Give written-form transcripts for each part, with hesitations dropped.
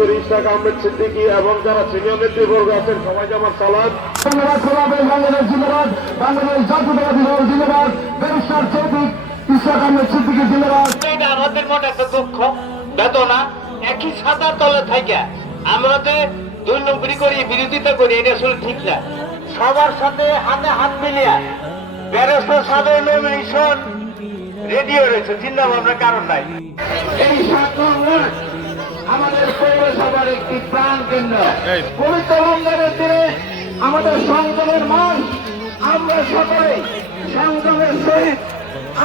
করি ইশরাক আহমেদ সিদ্দিকী এবং যারা সিনিয়র নেতৃবর্গ আছেন সবাইকে আমার সালাম। বাংলাদেশ জিন্দাবাদ, বাংলাদেশ জাতীয়তাবাদী দল জিন্দাবাদ, ব্যারিস্টার শফিক ইশরাক আহমেদ সিদ্দিকী জিন্দাবাদ। এটা আমাদের মনে একটা দুঃখ বেদনা, একই ছাতার তলে থাকে আমরা যে 2 নম্বরই করি, বিরোধিতা করি, এটা আসলে ঠিক না। সবার সাথে হাতে হাত মিলিয়ে ব্যারিস্টার সাধারণ নমিনেশন রেডি হয়েছে, চিন্তা ভাবনার কারণ নাই। এই 7 নং ওয়ার্ড আমাদের পৌরসভার একটি প্রাণ কেন্দ্র। পবিত্র রমজানের দিনে আমাদের সংযমের মান, আমরা সকলে সংযমের সহিত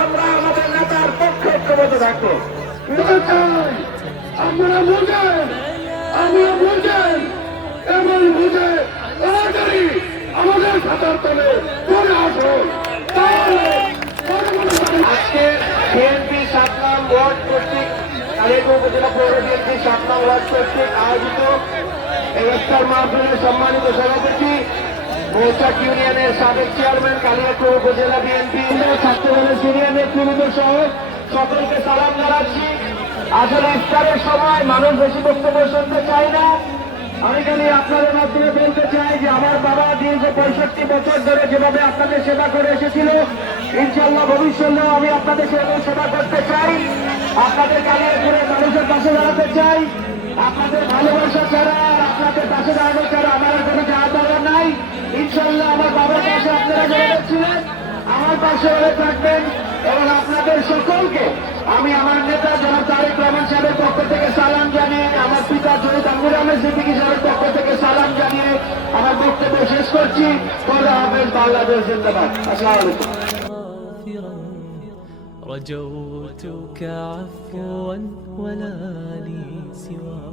আমরা আমাদের নেতার পক্ষে ঐক্যবদ্ধ থাকবো। আমরা বুঝেন এমন বুঝে তাড়াতাড়ি আমাদের খাতার তলে চলে আসো। আজকে বিএনপি 7 নং ওয়ার্ড কর্তৃক কালিয়াকৈর উপজেলা পৌর বিএনপি 7 নং ওয়ার্ড কর্তৃক আয়োজিত এই ইফতার মাহফিলের সম্মানিত সভাপতি মৌচাক ইউনিয়নের সাবেক চেয়ারম্যান, কালিয়াকৈর উপজেলা বিএনপি ছাত্রদলের সিনিয়র নেতৃবৃন্দ সহ সকলকে সালাম জানাচ্ছি। আসলে ইফতারের সময় মানুষ বেশি বক্তব্য শুনতে চায় না। আমি খালি আপনাদের মাধ্যমে বলতে চাই যে আমার বাবা দীর্ঘ 65 বছর ধরে যেভাবে আপনাদের সেবা করে এসেছিল, ইনশাল্লাহ ভবিষ্যতেও আমি আপনাদের সেবা করতে চাই। আপনাদের কালিয়াকৈর মানুষের পাশে দাঁড়াতে চাই। আপনাদের ভালোবাসা ছাড়া আর আপনাদের পাশে দাঁড়ানো ছাড়া আমার আর কোনো চাওয়া পাওয়া নাই। ইনশাল্লাহ আমার বাবার পাশে আপনারা দাঁড়িয়েছিলেন, আমার পাশে হয়ে থাকবেন। এবং আপনাদের সকলকে আমি আমার নেতা জনাব তারেক রহমান সাহেবের পক্ষ থেকে সালাম জানিয়ে, আমার পিতা শহীদ আমির আহমেদ সিদ্দিকী সাহেবের পক্ষ থেকে সালাম জানিয়ে আমার বক্তব্য শেষ করছি। খোদা হাফেজ, বাংলাদেশ জিন্দাবাদ। আসসালামু আলাইকুম। رجوتك عفوا ولا لي سوى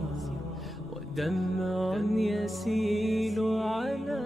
ودمع يسيل على